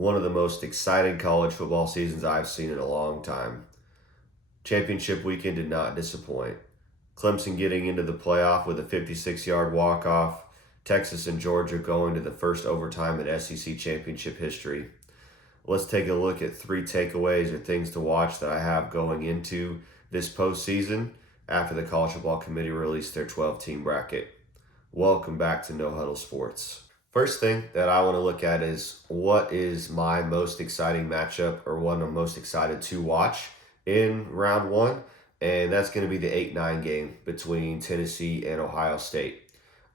one of the most exciting college football seasons I've seen in a long time. Championship weekend did not disappoint. Clemson getting into the playoff with a 56-yard walk-off, Texas and Georgia going to the first overtime in SEC championship history. Let's take a look at three takeaways or things to watch that I have going into this postseason after the College Football Committee released their 12-team bracket. Welcome back to No Huddle Sports. First thing that I want to look at is what is my most exciting matchup or one I'm most excited to watch in round one, and that's going to be the 8-9 game between Tennessee and Ohio State.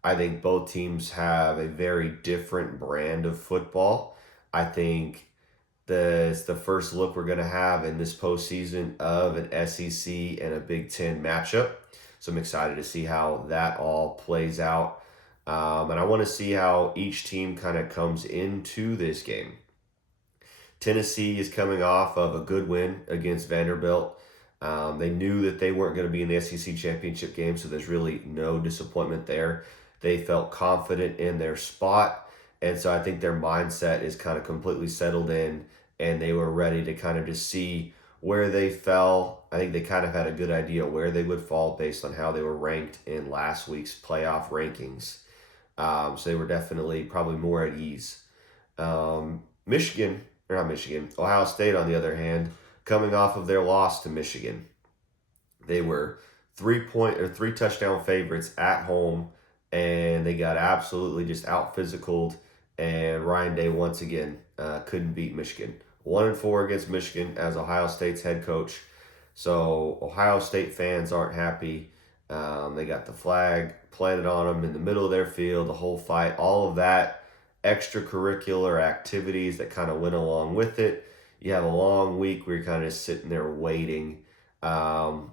I think both teams have a very different brand of football. I think it's the first look we're going to have in this postseason of an SEC and a Big Ten matchup. So I'm excited to see how that all plays out. And I want to see how each team kind of comes into this game. Tennessee is coming off of a good win against Vanderbilt. They knew that they weren't going to be in the SEC championship game, so there's really no disappointment there. They felt confident in their spot, and so I think their mindset is kind of completely settled in, and they were ready to kind of just see where they fell. I think they kind of had a good idea where they would fall based on how they were ranked in last week's playoff rankings. So they were definitely probably more at ease. Ohio State, on the other hand, coming off of their loss to Michigan. They were 3 touchdown favorites at home, and they got absolutely just out physicaled. And Ryan Day once again couldn't beat Michigan. 1-4 against Michigan as Ohio State's head coach. So Ohio State fans aren't happy. They got the flag planted on them in the middle of their field, the whole fight, all of that extracurricular activities that kind of went along with it. You have a long week where you're kind of just sitting there waiting to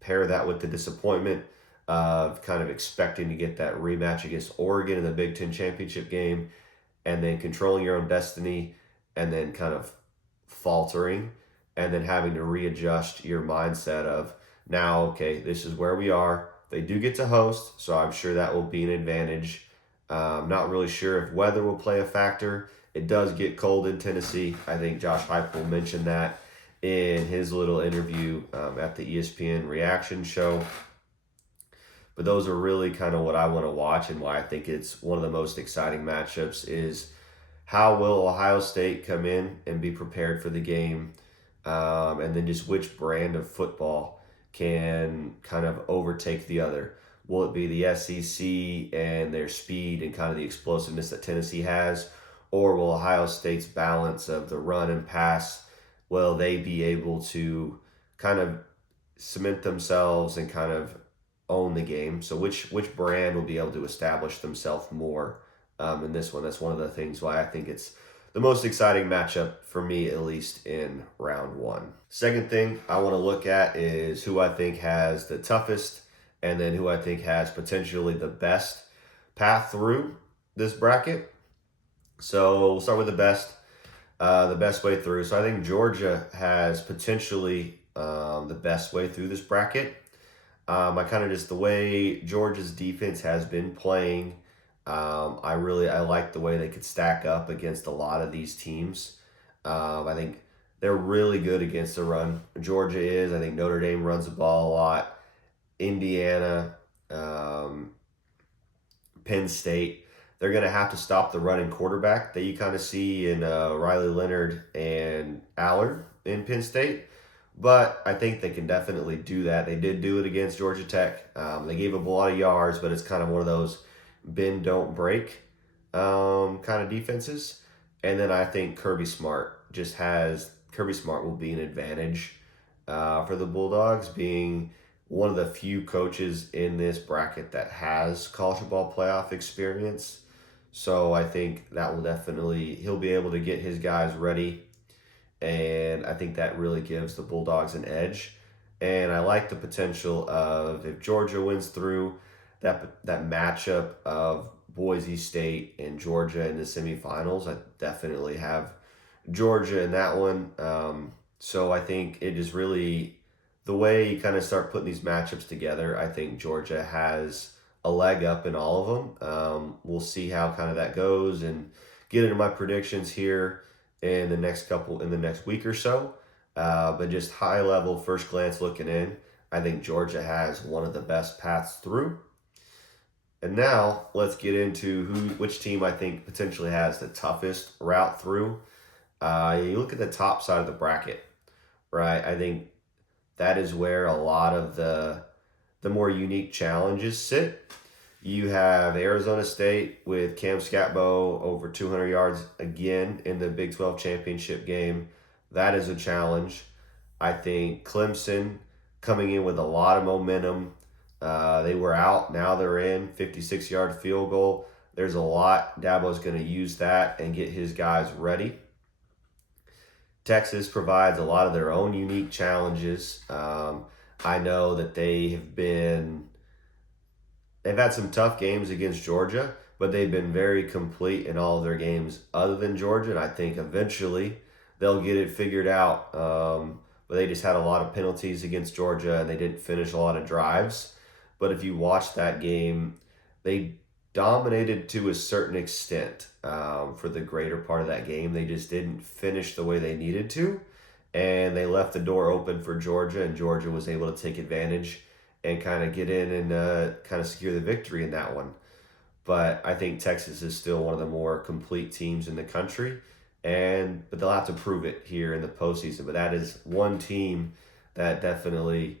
pair that with the disappointment of kind of expecting to get that rematch against Oregon in the Big Ten championship game, and then controlling your own destiny, and then kind of faltering, and then having to readjust your mindset of, now, okay, this is where we are. They do get to host, so I'm sure that will be an advantage. Not really sure if weather will play a factor. It does get cold in Tennessee. I think Josh Heupel mentioned that in his little interview at the ESPN reaction show. But those are really kind of what I want to watch, and why I think it's one of the most exciting matchups is how will Ohio State come in and be prepared for the game, and then just which brand of football can kind of overtake the other. Will it be the SEC and their speed and kind of the explosiveness that Tennessee has? Or will Ohio State's balance of the run and pass, will they be able to kind of cement themselves and kind of own the game? So which brand will be able to establish themselves more in this one? That's one of the things why I think it's the most exciting matchup for me, at least in round one. Second thing I want to look at is who I think has the toughest, and then who I think has potentially the best path through this bracket. So we'll start with the best way through. So I think Georgia has potentially the best way through this bracket. I kind of just, the way Georgia's defense has been playing, I like the way they could stack up against a lot of these teams. I think they're really good against the run. Georgia is. I think Notre Dame runs the ball a lot. Indiana, Penn State, they're going to have to stop the running quarterback that you kind of see in Riley Leonard and Allard in Penn State. But I think they can definitely do that. They did do it against Georgia Tech. They gave up a lot of yards, but it's kind of one of those bend, don't break kind of defenses. And then I think Kirby Smart will be an advantage for the Bulldogs, being one of the few coaches in this bracket that has college football playoff experience. So I think that will he'll be able to get his guys ready. And I think that really gives the Bulldogs an edge. And I like the potential of, if Georgia wins through, that matchup of Boise State and Georgia in the semifinals. I definitely have Georgia in that one. So I think it is really, the way you kind of start putting these matchups together, I think Georgia has a leg up in all of them. We'll see how kind of that goes and get into my predictions here. in the next week or so. But just high level, first glance looking in, I think Georgia has one of the best paths through. And now let's get into which team I think potentially has the toughest route through. You look at the top side of the bracket, right? I think that is where a lot of the more unique challenges sit. You have Arizona State with Cam Scatbo over 200 yards again in the Big 12 championship game. That is a challenge. I think Clemson coming in with a lot of momentum. They were out, now they're in. 56-yard field goal. There's a lot. Dabo's going to use that and get his guys ready. Texas provides a lot of their own unique challenges. I know that they've had some tough games against Georgia, but they've been very complete in all of their games other than Georgia, and I think eventually they'll get it figured out. But they just had a lot of penalties against Georgia, and they didn't finish a lot of drives. But if you watch that game, they dominated to a certain extent for the greater part of that game. They just didn't finish the way they needed to, and they left the door open for Georgia, and Georgia was able to take advantage and kind of get in and kind of secure the victory in that one. But I think Texas is still one of the more complete teams in the country, but they'll have to prove it here in the postseason. But that is one team that definitely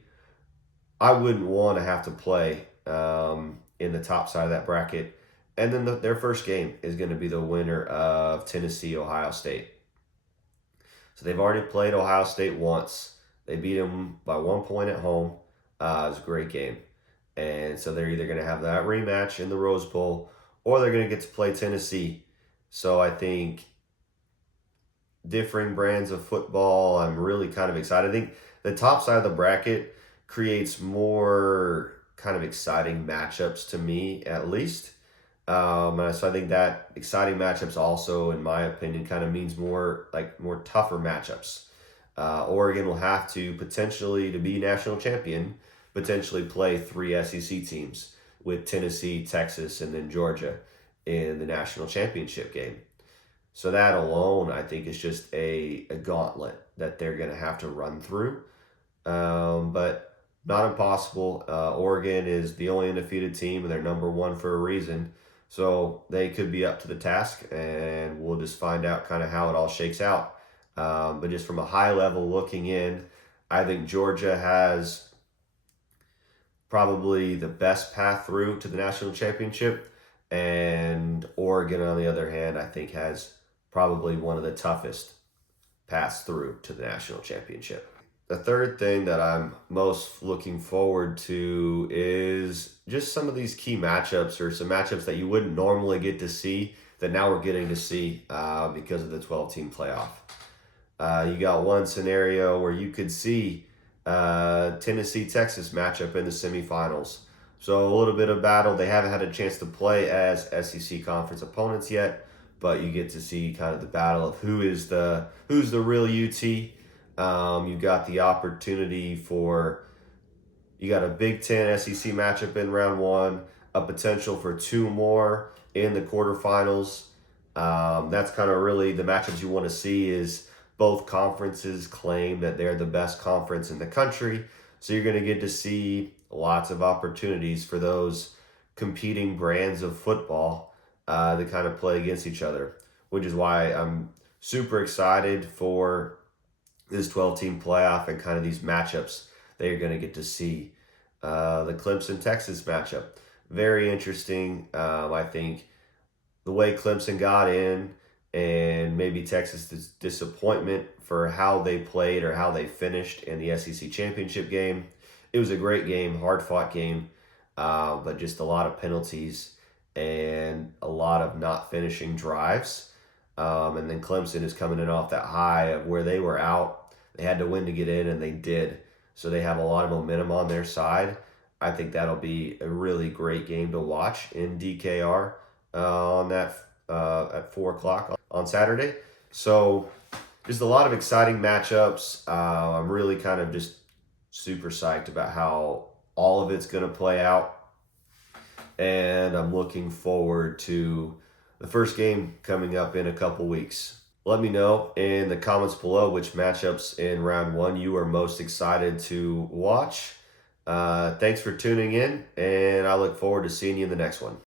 I wouldn't want to have to play in the top side of that bracket. And then their first game is going to be the winner of Tennessee, Ohio State. So they've already played Ohio State once. They beat them by 1 point at home. It was a great game. And so they're either going to have that rematch in the Rose Bowl or they're going to get to play Tennessee. So I think differing brands of football, I'm really kind of excited. I think the top side of the bracket creates more kind of exciting matchups to me, at least. So I think that exciting matchups also, in my opinion, kind of means more tougher matchups. Oregon will have to potentially, to be national champion, potentially play 3 SEC teams with Tennessee, Texas, and then Georgia in the national championship game. So that alone, I think, is just a gauntlet that they're going to have to run through. But not impossible. Oregon is the only undefeated team, and they're number 1 for a reason. So they could be up to the task, and we'll just find out kind of how it all shakes out. But just from a high level looking in, I think Georgia has probably the best path through to the national championship. And Oregon, on the other hand, I think has probably one of the toughest paths through to the national championship. The third thing that I'm most looking forward to is just some of these key matchups or some matchups that you wouldn't normally get to see that now we're getting to see because of the 12-team playoff. You got one scenario where you could see Tennessee-Texas matchup in the semifinals. So a little bit of battle. They haven't had a chance to play as SEC conference opponents yet, but you get to see kind of the battle of who's the real UT. You've got the opportunity you got a Big Ten SEC matchup in round 1, a potential for 2 more in the quarterfinals. That's kind of really the matchups you want to see is both conferences claim that they're the best conference in the country. So you're going to get to see lots of opportunities for those competing brands of football to kind of play against each other, which is why I'm super excited for this 12-team playoff and kind of these matchups that you're going to get to see. The Clemson-Texas matchup, very interesting. I think the way Clemson got in and maybe Texas' disappointment for how they played or how they finished in the SEC championship game. It was a great game, hard-fought game, but just a lot of penalties and a lot of not finishing drives. And then Clemson is coming in off that high of where they were out. They had to win to get in, and they did. So they have a lot of momentum on their side. I think that'll be a really great game to watch in DKR at 4 o'clock on Saturday. So just a lot of exciting matchups. I'm really kind of just super psyched about how all of it's going to play out. And I'm looking forward to the first game coming up in a couple weeks. Let me know in the comments below which matchups in round one you are most excited to watch. Thanks for tuning in, and I look forward to seeing you in the next one.